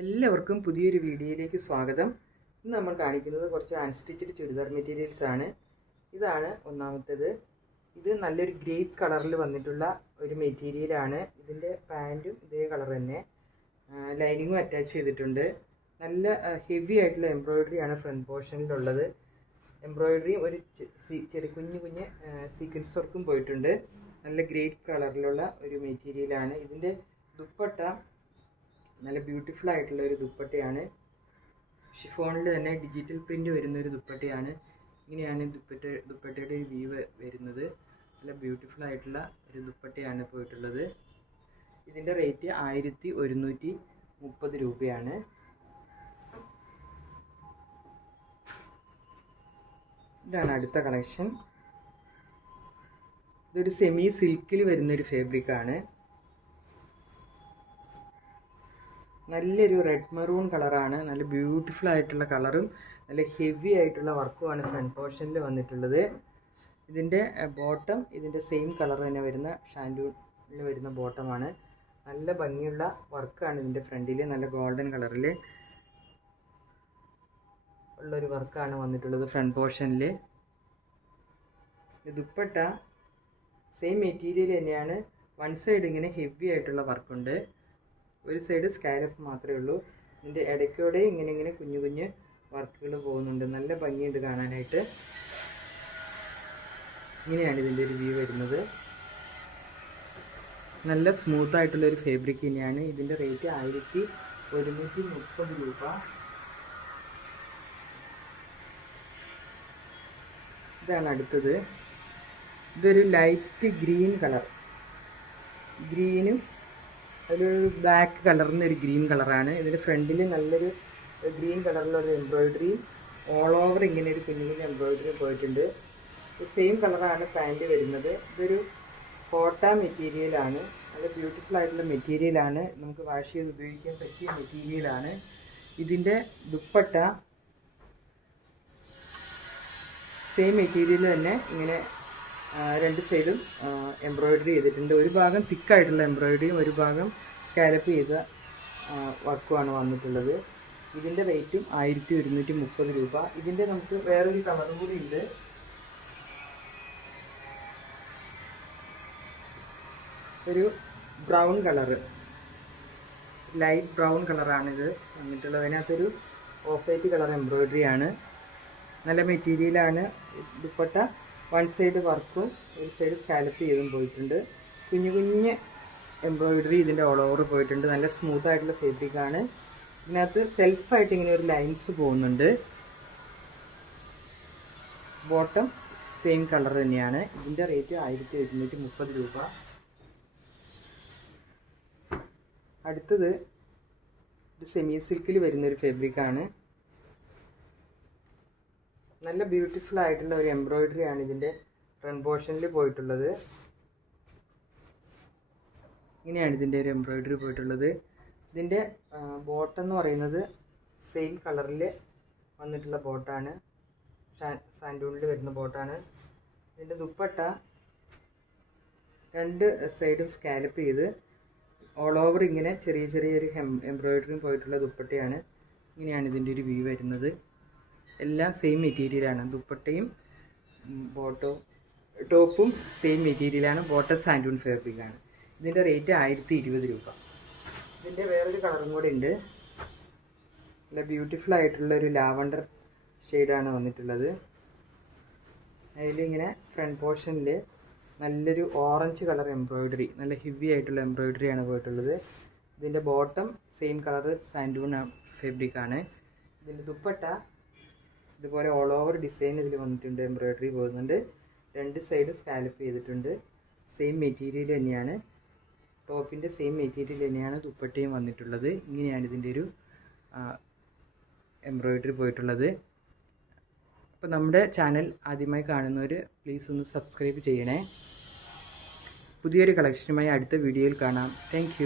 എല്ലാവർക്കും പുതിയൊരു വീഡിയോയിലേക്ക് സ്വാഗതം. ഇന്ന് നമ്മൾ കാണിക്കുന്നത് കുറച്ച് അൺസ്റ്റിച്ച്ഡ് ചുരിദാർ മെറ്റീരിയൽസ് ആണ്. ഇതാണ് ഒന്നാമത്തേത്. ഇത് നല്ലൊരു ഗ്രേപ്പ് കളറിൽ വന്നിട്ടുള്ള ഒരു മെറ്റീരിയലാണ്. ഇതിൻ്റെ പാൻറ്റും ഇതേ കളർ തന്നെ, ലൈനിങ്ങും അറ്റാച്ച് ചെയ്തിട്ടുണ്ട്. നല്ല ഹെവി ആയിട്ടുള്ള എംബ്രോയിഡറി ആണ് ഫ്രണ്ട് പോർഷനിലുള്ളത്. എംബ്രോയിഡറി ഒരു കുഞ്ഞു സീക്വൻസ് വർക്കും പോയിട്ടുണ്ട്. നല്ല ഗ്രേപ്പ് കളറിലുള്ള ഒരു മെറ്റീരിയലാണ്. ഇതിൻ്റെ ദുപ്പട്ട നല്ല ബ്യൂട്ടിഫുൾ ആയിട്ടുള്ള ഒരു ദുപ്പട്ടയാണ്. ഷിഫോണിൽ തന്നെ ഡിജിറ്റൽ പ്രിൻ്റ് വരുന്ന ഒരു ദുപ്പട്ടയാണ്. ഇങ്ങനെയാണ് ദുപ്പട്ടയുടെ ഒരു വ്യൂ വരുന്നത്. നല്ല ബ്യൂട്ടിഫുൾ ആയിട്ടുള്ള ഒരു ദുപ്പട്ടയാണ് പോയിട്ടുള്ളത്. ഇതിൻ്റെ റേറ്റ് 1130 രൂപയാണ്. ഇതാണ് അടുത്ത കളക്ഷൻ. ഇതൊരു സെമി സിൽക്കിൽ വരുന്നൊരു ഫാബ്രിക്കാണ്. നല്ലൊരു റെഡ് മെറൂൺ കളറാണ്. നല്ല ബ്യൂട്ടിഫുൾ ആയിട്ടുള്ള കളറും നല്ല ഹെവി ആയിട്ടുള്ള വർക്കുമാണ് ഫ്രണ്ട് പോർഷനിൽ വന്നിട്ടുള്ളത്. ഇതിൻ്റെ ബോട്ടം ഇതിൻ്റെ സെയിം കളർ തന്നെ വരുന്ന ഷാൻഡൂണിൽ വരുന്ന ബോട്ടമാണ്. നല്ല ഭംഗിയുള്ള വർക്കാണ് ഇതിൻ്റെ ഫ്രണ്ടിൽ. നല്ല ഗോൾഡൻ കളറിൽ ഉള്ളൊരു വർക്കാണ് വന്നിട്ടുള്ളത് ഫ്രണ്ട് പോർഷനിൽ. ദുപ്പട്ട സെയിം മെറ്റീരിയൽ തന്നെയാണ്. വൺ സൈഡ് ഇങ്ങനെ ഹെവി ആയിട്ടുള്ള വർക്കുണ്ട്, ഒരു സൈഡ് സ്കാലപ്പ് മാത്രമേ ഉള്ളൂ. ഇതിൻ്റെ ഇടയ്ക്കൂടെ ഇങ്ങനെ കുഞ്ഞു വർക്കുകൾ പോകുന്നുണ്ട്. നല്ല ഭംഗിയുണ്ട് കാണാനായിട്ട്. ഇങ്ങനെയാണ് ഇതിൻ്റെ ഒരു വ്യൂ വരുന്നത്. നല്ല സ്മൂത്ത് ആയിട്ടുള്ളൊരു ഫാബ്രിക് തന്നെയാണ്. ഇതിൻ്റെ റേറ്റ് 1130 രൂപ. ഇതാണ് അടുത്തത്. ഇതൊരു ലൈറ്റ് ഗ്രീൻ കളർ, ഗ്രീനും ഒരു ബ്ലാക്ക് കളറിൻ്റെ ഒരു ഗ്രീൻ കളറാണ്. ഇതിൻ്റെ ഫ്രണ്ടിൽ നല്ലൊരു ഗ്രീൻ കളറിലൊരു എംബ്രോയിഡറിയും ഓൾ ഓവർ ഇങ്ങനെ ഒരു കുഞ്ഞു എംബ്രോയിഡറി പോയിട്ടുണ്ട്. സെയിം കളറാണ് പാൻറ്റ് വരുന്നത്. ഇതൊരു കോട്ട മെറ്റീരിയലാണ്. നല്ല ബ്യൂട്ടിഫുൾ ആയിട്ടുള്ള മെറ്റീരിയലാണ്. നമുക്ക് വാഷ് ചെയ്ത് ഉപയോഗിക്കാൻ പറ്റിയ മെറ്റീരിയലാണ്. ഇതിൻ്റെ ദുപ്പട്ട സെയിം മെറ്റീരിയൽ തന്നെ ഇങ്ങനെ രണ്ട് സൈഡും എംബ്രോയിഡറി ചെയ്തിട്ടുണ്ട്. ഒരു ഭാഗം തിക്കായിട്ടുള്ള എംബ്രോയിഡറിയും ഒരു ഭാഗം സ്കാലപ്പ് ചെയ്ത വർക്കുമാണ് വന്നിട്ടുള്ളത്. ഇതിൻ്റെ റേറ്റും 1130 രൂപ. ഇതിൻ്റെ നമുക്ക് വേറൊരു കളറും കൂടി ഉണ്ട്. ഒരു ബ്രൗൺ കളറ്, ലൈറ്റ് ബ്രൗൺ കളറാണിത് വന്നിട്ടുള്ളത്. അതിനകത്തൊരു ഓഫ് വൈറ്റ് കളർ എംബ്രോയിഡറി ആണ്. നല്ല മെറ്റീരിയലാണ്. ദുപ്പട്ട വൺ സൈഡ് വർക്കും ഒരു സൈഡ് സ്കാലപ്പ് ചെയ്തും പോയിട്ടുണ്ട്. കുഞ്ഞു എംബ്രോയിഡറി ഇതിൻ്റെ ഓൾ ഓവർ പോയിട്ടുണ്ട്. നല്ല സ്മൂത്ത് ആയിട്ടുള്ള ഫാബ്രിക്കാണ്. ഇതിനകത്ത് സെൽഫായിട്ട് ഇങ്ങനെ ഒരു ലൈൻസ് പോകുന്നുണ്ട്. ബോട്ടം സെയിം കളർ തന്നെയാണ്. ഇതിൻ്റെ റേറ്റ് 1130 രൂപ. അടുത്തത് ഒരു സെമി സിൽക്കിൽ വരുന്നൊരു ഫാബ്രിക്കാണ്. നല്ല ബ്യൂട്ടിഫുൾ ആയിട്ടുള്ള ഒരു എംബ്രോയിഡറി ആണ് ഇതിൻ്റെ ഫ്രണ്ട് പോർഷനിൽ പോയിട്ടുള്ളത്. ഇങ്ങനെയാണ് ഇതിൻ്റെ ഒരു എംബ്രോയിഡറി പോയിട്ടുള്ളത്. ഇതിൻ്റെ ബോട്ടം എന്ന് പറയുന്നത് സെയിം കളറിൽ വന്നിട്ടുള്ള ബോട്ടാണ്. സാൻഡൂണിൽ വരുന്ന ബോട്ടാണ്. ഇതിൻ്റെ ദുപ്പട്ട രണ്ട് സൈഡും സ്കാലപ്പ് ചെയ്ത് ഓൾ ഓവർ ഇങ്ങനെ ചെറിയൊരു എംബ്രോയിഡറിയും പോയിട്ടുള്ള ദുപ്പട്ടയാണ്. ഇങ്ങനെയാണ് ഇതിൻ്റെ ഒരു വ്യൂ വരുന്നത്. എല്ലാം സെയിം മെറ്റീരിയലാണ്. ദുപ്പട്ടയും ടോപ്പും സെയിം മെറ്റീരിയലാണ്. ബോട്ടം സാൻഡൂൺ ഫാബ്രിക്കാണ്. ഇതിൻ്റെ റേറ്റ് 1020 രൂപ. ഇതിൻ്റെ വേറൊരു കളറും കൂടി ഉണ്ട്. നല്ല ബ്യൂട്ടിഫുൾ ആയിട്ടുള്ളൊരു ലാവണ്ടർ ഷെയ്ഡാണ് വന്നിട്ടുള്ളത്. അതിലിങ്ങനെ ഫ്രണ്ട് പോർഷനിൽ നല്ലൊരു ഓറഞ്ച് കളർ എംബ്രോയിഡറി, നല്ല ഹെവി ആയിട്ടുള്ള എംബ്രോയിഡറിയാണ് പോയിട്ടുള്ളത്. ഇതിൻ്റെ ബോട്ടം സെയിം കളർ സാൻഡൂൺ ഫാബ്രിക്കാണ്. ഇതിൻ്റെ ദുപ്പട്ട ഇതുപോലെ ഓൾ ഓവർ ഡിസൈൻ ഇതിൽ വന്നിട്ടുണ്ട്. എംബ്രോയിഡറി പോകുന്നുണ്ട്. രണ്ട് സൈഡ് സ്കാലപ്പ് ചെയ്തിട്ടുണ്ട്. സെയിം മെറ്റീരിയൽ തന്നെയാണ്. ടോപ്പിൻ്റെ സെയിം മെറ്റീരിയൽ തന്നെയാണ് ദുപ്പട്ടയും വന്നിട്ടുള്ളത്. ഇങ്ങനെയാണ് ഇതിൻ്റെ ഒരു എംബ്രോയിഡറി പോയിട്ടുള്ളത്. അപ്പോൾ നമ്മുടെ ചാനൽ ആദ്യമായി കാണുന്നവർ പ്ലീസ് ഒന്ന് സബ്സ്ക്രൈബ് ചെയ്യണേ. പുതിയൊരു കളക്ഷനുമായി അടുത്ത വീഡിയോയിൽ കാണാം. താങ്ക്